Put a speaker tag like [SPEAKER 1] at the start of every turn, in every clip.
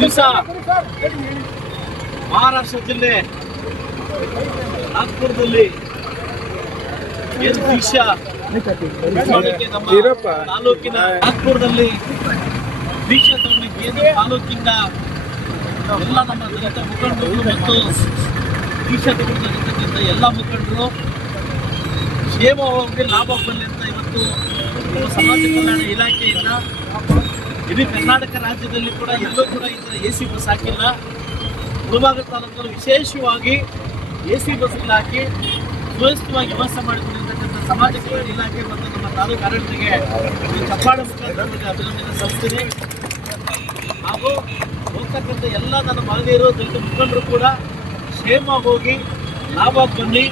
[SPEAKER 1] ದಿವಸ ಮಹಾರಾಷ್ಟ್ರ ಜಿಲ್ಲೆ ನಾಗ್ಪುರದಲ್ಲಿ ಏನು ದೃಶ್ಯ ತಾಲೂಕಿನ ನಾಗ್ಪುರದಲ್ಲಿ ದೀಕ್ಷಾ ಏನು ತಾಲೂಕಿನ ಎಲ್ಲ ನಮ್ಮ ದಲಿತ ಮುಖಂಡರು ಮತ್ತು ದೀಕ್ಷಾ ತಗೊಂಡಿರ್ತಕ್ಕಂಥ ಎಲ್ಲ ಮುಖಂಡರು ಕ್ಷೇಮವಾಗಿ ಲಾಭ ಬರಲಿ ಅಂತ ಇವತ್ತು ಸಮಾಜ ಕಲ್ಯಾಣ ಇಲಾಖೆಯಿಂದ ಇಡೀ ಕರ್ನಾಟಕ ರಾಜ್ಯದಲ್ಲಿ ಕೂಡ ಎಲ್ಲೂ ಕೂಡ ಈ ಎ ಸಿ ಬಸ್ ಹಾಕಿಲ್ಲ. ಮುಳಬಾಗ ತಾಲೂಕಲ್ಲಿ ವಿಶೇಷವಾಗಿ ಎ ಸಿ ಬಸ್ಗಳು ಹಾಕಿ ಸುವ್ಯವಸ್ಥಿತವಾಗಿ ವ್ಯವಸ್ಥೆ ಮಾಡಿಕೊಂಡಿರ್ತಕ್ಕಂಥ ಸಮಾಜ ಕಲ್ಯಾಣ ಇಲಾಖೆ ಮತ್ತು ನಮ್ಮ ತಾಲೂಕು ಆಡಳಿತಕ್ಕೆ ಚಪ್ಪಾಳೆ ಮುಖಾಂತರ ಅಭಿನಂದನೆ ಸಲ್ಲಿಸ್ತೀನಿ. ಹಾಗೂ ಹೋಗ್ತಕ್ಕಂಥ ಎಲ್ಲ ನನ್ನ ಮಹನೀಯರು, ದಲಿತ ಮುಖಂಡರು ಕೂಡ ಕ್ಷೇಮ ಹೋಗಿ ಲಾಭ ಬನ್ನಿ.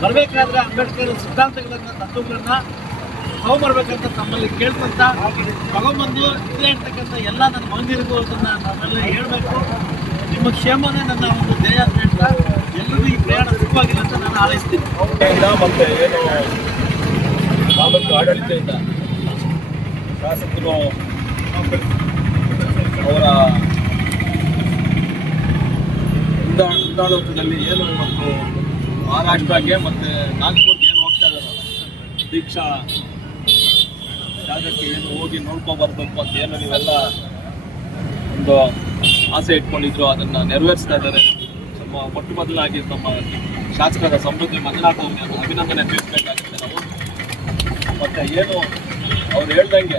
[SPEAKER 1] ಬರಬೇಕಾದ್ರೆ ಅಂಬೇಡ್ಕರ್ ಸಿದ್ಧಾಂತಗಳನ್ನು, ತತ್ವಗಳನ್ನು ತಗೊಂಬರ್ಬೇಕಂತ ತಮ್ಮಲ್ಲಿ ಕೇಳ್ಕೊಂತ ತಗೊಂಬಂದು ಇದ್ರೆ ಇರ್ತಕ್ಕಂಥ ಎಲ್ಲ ನನ್ನ ಮಹನೀಯರಿಗೂ ಅದನ್ನು ನಾವೆಲ್ಲ ಹೇಳಬೇಕು. ನಿಮ್ಮ ಕ್ಷೇಮನೇ ನನ್ನ ಒಂದು ಧ್ಯೇಯ ಅಂತ ಎಲ್ಲರಿಗೂ ಈ ಪ್ರಯಾಣ ಸುಖವಾಗಿಲ್ಲ ಹಾರೈಸ್ತೀನಿ
[SPEAKER 2] ಮತ್ತೆ ಏನು ತಾಲೂಕು ಆಡಳಿತದಿಂದ ಶಾಸಕರು ಅವರ ಮುಂದಾ- ಮುಂದಾಳತ್ವದಲ್ಲಿ ಏನು ಇವತ್ತು ಮಹಾರಾಷ್ಟ್ರಕ್ಕೆ ಮತ್ತೆ ನಾಗ್ಪುರ್ಗೆ ಏನು ಹೋಗ್ತಾ ಇದ್ದಾರೆ, ದೀಕ್ಷಾ ಜಾಗಕ್ಕೆ ಏನು ಹೋಗಿ ನೋಡ್ಕೊ ಬರ್ಬೇಕು ಅಂತ ಏನು ನೀವೆಲ್ಲ ಒಂದು ಆಸೆ ಇಟ್ಕೊಂಡಿದ್ರು, ಅದನ್ನ ನೆರವೇರಿಸ್ತಾ ಇದ್ದಾರೆ. ನಮ್ಮ ಮೊಟ್ಟ ಮೊದಲಾಗಿ ನಮ್ಮ ಶಾಸಕರ ಸಮೃದ್ಧಿ ಮಂಜುನಾಥ್ ಅಭಿನಂದನೆ ತಿಳಿಸಬೇಕಾಗುತ್ತೆ ನಾವು. ಮತ್ತೆ ಏನು ಅವ್ರು ಹೇಳ್ದಂಗೆ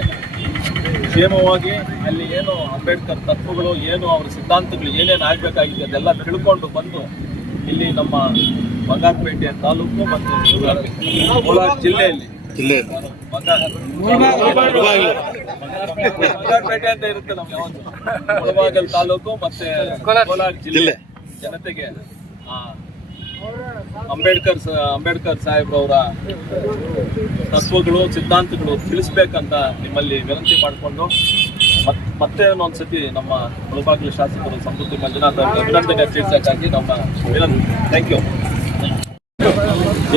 [SPEAKER 2] ಕ್ಷೇಮವಾಗಿ ಅಲ್ಲಿ ಏನು ಅಂಬೇಡ್ಕರ್ ತತ್ವಗಳು, ಏನು ಅವರ ಸಿದ್ಧಾಂತಗಳು ಏನೇನು ಆಗಬೇಕಾಗಿದೆ ಅದೆಲ್ಲ ತಿಳ್ಕೊಂಡು ಬಂದು ಇಲ್ಲಿ ನಮ್ಮ ಬಂಗಾರಪೇಟೆ ತಾಲೂಕು ಮತ್ತು ಕೋಲಾರ ಜಿಲ್ಲೆಯಲ್ಲಿ ಬಂಗಾರಪೇಟೆ ಅಂತ ಇರುತ್ತೆ ನಮ್ಗೆ ಯಾವತ್ತು. ತಾಲೂಕು ಮತ್ತೆ ಕೋಲಾರ ಜಿಲ್ಲೆ. ಜನತೆಗೆ ಅಂಬೇಡ್ಕರ್ ಅಂಬೇಡ್ಕರ್ ಸಾಹೇಬ್ರವರ ತತ್ವಗಳು, ಸಿದ್ಧಾಂತಗಳು ತಿಳಿಸ್ಬೇಕಂತ ನಿಮ್ಮಲ್ಲಿ ವಿನಂತಿ ಮಾಡಿಕೊಂಡು ಮತ್ತೆ ಒಂದ್ಸತಿ ನಮ್ಮ ಮುಳಬಾಗಿಲು ಶಾಸಕರು ಸಮೃದ್ಧಿ ಮಂಜುನಾಥ್ ಅವರಿಗೆ ಅಭಿನಂದನೆ ನಮ್ಮ ವಿನಂತಿ. ಥ್ಯಾಂಕ್ ಯು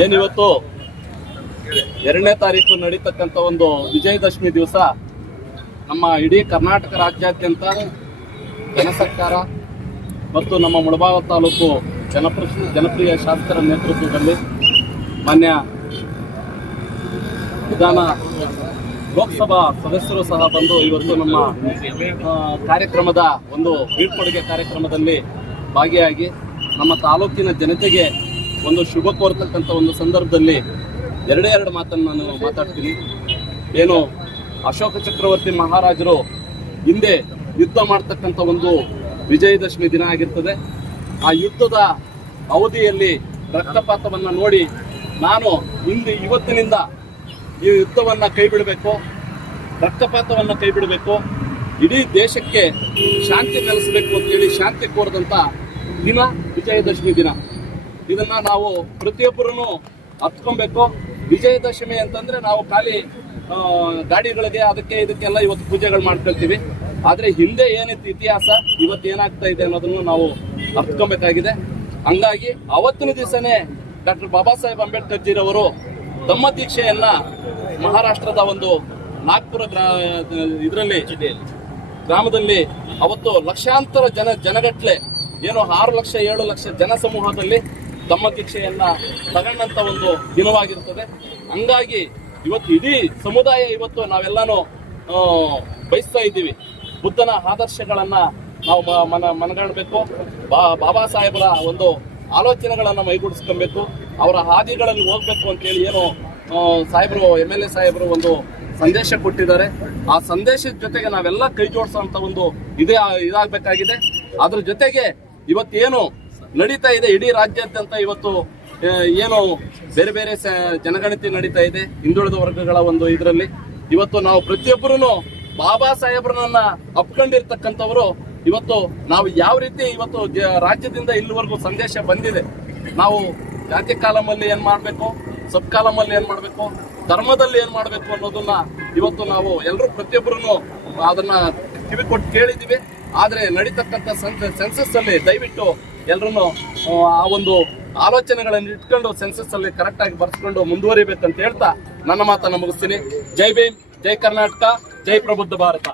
[SPEAKER 2] ಏನಿವತ್ತು? ಎರಡನೇ ತಾರೀಕು ನಡೀತಕ್ಕಂಥ ಒಂದು ವಿಜಯದಶಮಿ ದಿವಸ ನಮ್ಮ ಇಡೀ ಕರ್ನಾಟಕ ರಾಜ್ಯಾದ್ಯಂತ ಜನ ಸರ್ಕಾರ ಮತ್ತು ನಮ್ಮ ಮುಳಬಾಗ ತಾಲೂಕು ಜನಪ್ರಿಯ ಜನಪ್ರಿಯ ಶಾಸಕರ ನೇತೃತ್ವದಲ್ಲಿ ಮಾನ್ಯ ವಿಧಾನ ಲೋಕಸಭಾ ಸದಸ್ಯರು ಸಹ ಬಂದು ಇವತ್ತು ನಮ್ಮ ಕಾರ್ಯಕ್ರಮದ ಒಂದು ಬೀಳ್ಕೊಡುಗೆ ಕಾರ್ಯಕ್ರಮದಲ್ಲಿ ಭಾಗಿಯಾಗಿ ನಮ್ಮ ತಾಲೂಕಿನ ಜನತೆಗೆ ಒಂದು ಶುಭ ಕೋರ್ತಕ್ಕಂಥ ಒಂದು ಸಂದರ್ಭದಲ್ಲಿ ಎರಡೇ ಎರಡು ಮಾತನ್ನು ನಾನು ಮಾತಾಡ್ತೀನಿ. ಏನು ಅಶೋಕ ಚಕ್ರವರ್ತಿ ಮಹಾರಾಜರು ಹಿಂದೆ ಯುದ್ಧ ಮಾಡ್ತಕ್ಕಂಥ ಒಂದು ವಿಜಯದಶಮಿ ದಿನ ಆಗಿರ್ತದೆ. ಆ ಯುದ್ಧದ ಅವಧಿಯಲ್ಲಿ ರಕ್ತಪಾತವನ್ನು ನೋಡಿ ನಾನು ಇಂದು ಇವತ್ತಿನಿಂದ ಈ ಯುದ್ಧವನ್ನ ಕೈ ಬಿಡಬೇಕು ರಕ್ತಪಾತವನ್ನ ಕೈ ಬಿಡಬೇಕು ಇಡೀ ದೇಶಕ್ಕೆ ಶಾಂತಿ ನೆಲೆಸಬೇಕು ಅಂತೇಳಿ ಶಾಂತಿ ಕೋರದಂತ ದಿನ, ವಿಜಯದಶಮಿ ದಿನ. ಇದನ್ನ ನಾವು ಪ್ರತಿಯೊಬ್ಬರೂ ಹತ್ಕೊಬೇಕು. ವಿಜಯದಶಮಿ ಅಂತಂದ್ರೆ ನಾವು ಖಾಲಿ ಗಾಡಿಗಳಿಗೆ ಅದಕ್ಕೆ ಇದಕ್ಕೆಲ್ಲ ಇವತ್ತು ಪೂಜೆಗಳು ಮಾಡ್ಕೊಳ್ತೀವಿ. ಆದ್ರೆ ಹಿಂದೆ ಏನಿತ್ತು ಇತಿಹಾಸ, ಇವತ್ತು ಏನಾಗ್ತಾ ಇದೆ ಅನ್ನೋದನ್ನು ನಾವು ಅರ್ಥಕೊಬೇಕಾಗಿದೆ ಹಂಗಾಗಿ ಅವತ್ತಿನ ದಿವಸನೇ ಡಾಕ್ಟರ್ ಬಾಬಾ ಸಾಹೇಬ್ ಅಂಬೇಡ್ಕರ್ ಜಿರವರು ತಮ್ಮ ದೀಕ್ಷೆಯನ್ನ ಮಹಾರಾಷ್ಟ್ರದ ಒಂದು ನಾಗ್ಪುರ ಇದರಲ್ಲಿ, ಗ್ರಾಮದಲ್ಲಿ ಅವತ್ತು ಲಕ್ಷಾಂತರ ಜನ, ಜನಗಟ್ಲೆ ಏನು ಆರು ಲಕ್ಷ, ಏಳು ಲಕ್ಷ ಜನ ಸಮೂಹದಲ್ಲಿ ತಮ್ಮ ದೀಕ್ಷೆಯನ್ನ ತಗೊಂಡಂತ ಒಂದು ದಿನವಾಗಿರ್ತದೆ. ಹಂಗಾಗಿ ಇವತ್ತು ಇಡೀ ಸಮುದಾಯ ಇವತ್ತು ನಾವೆಲ್ಲಾನು ಬಯಸ್ತಾ ಇದ್ದೀವಿ. ಬುದ್ಧನ ಆದರ್ಶಗಳನ್ನು ನಾವು ಮನ, ಮನಗಾಣಬೇಕು. ಬಾ, ಬಾಬಾ ಸಾಹೇಬರ ಒಂದು ಆಲೋಚನೆಗಳನ್ನು ಮೈಗೂಡಿಸ್ಕೊಬೇಕು. ಅವರ ಹಾದಿಗಳಲ್ಲಿ ಹೋಗ್ಬೇಕು ಅಂತೇಳಿ ಏನು ಸಾಹೇಬರು, ಎಂ ಎಲ್ ಎ ಸಾಹೇಬರು ಒಂದು ಸಂದೇಶ ಕೊಟ್ಟಿದ್ದಾರೆ. ಆ ಸಂದೇಶದ ಜೊತೆಗೆ ನಾವೆಲ್ಲ ಕೈ ಜೋಡಿಸುವಂತ ಒಂದು ಇದೇ, ಇದಾಗಬೇಕಾಗಿದೆ. ಅದ್ರ ಜೊತೆಗೆ ಇವತ್ತೇನು ನಡೀತಾ ಇದೆ, ಇಡೀ ರಾಜ್ಯಾದ್ಯಂತ ಇವತ್ತು ಏನು ಬೇರೆ ಬೇರೆ ಜನಗಣತಿ ನಡೀತಾ ಇದೆ, ಹಿಂದುಳಿದ ವರ್ಗಗಳ ಒಂದು ಇದರಲ್ಲಿ. ಇವತ್ತು ನಾವು ಪ್ರತಿಯೊಬ್ಬರೂ ಬಾಬಾ ಸಾಹೇಬ್ರನ್ನ ಅಪ್ಕೊಂಡಿರ್ತಕ್ಕಂಥವ್ರು ಇವತ್ತು ನಾವು ಯಾವ ರೀತಿ ಇವತ್ತು ರಾಜ್ಯದಿಂದ ಇಲ್ಲಿವರೆಗೂ ಸಂದೇಶ ಬಂದಿದೆ? ನಾವು ಜಾತಿ ಕಾಲಮಲ್ಲಿ ಏನ್ ಮಾಡ್ಬೇಕು, ಸಬ್ ಕಾಲಮಲ್ಲಿ ಏನ್ ಮಾಡ್ಬೇಕು, ಧರ್ಮದಲ್ಲಿ ಏನ್ ಮಾಡ್ಬೇಕು ಅನ್ನೋದನ್ನ ಇವತ್ತು ನಾವು ಎಲ್ಲರೂ ಪ್ರತಿಯೊಬ್ಬರು ಅದನ್ನ ಕಿವಿ ಕೊಟ್ಟು ಕೇಳಿದೀವಿ ಆದ್ರೆ ನಡೀತಕ್ಕಂಥ ಸೆನ್ಸಸ್ ಅಲ್ಲಿ ದಯವಿಟ್ಟು ಎಲ್ಲರೂ ಆ ಒಂದು ಆಲೋಚನೆಗಳನ್ನು ಇಟ್ಕೊಂಡು ಸೆನ್ಸಸ್ ಅಲ್ಲಿ ಕರೆಕ್ಟ್ ಆಗಿ ಬರ್ಸ್ಕೊಂಡು ಮುಂದುವರಿಬೇಕಂತ ಹೇಳ್ತಾ ನನ್ನ ಮಾತನ್ನು ಮುಗಿಸ್ತೀನಿ ಜೈ ಭೀಮ್, ಜೈ ಕರ್ನಾಟಕ. जय प्रबुद्ध भारत।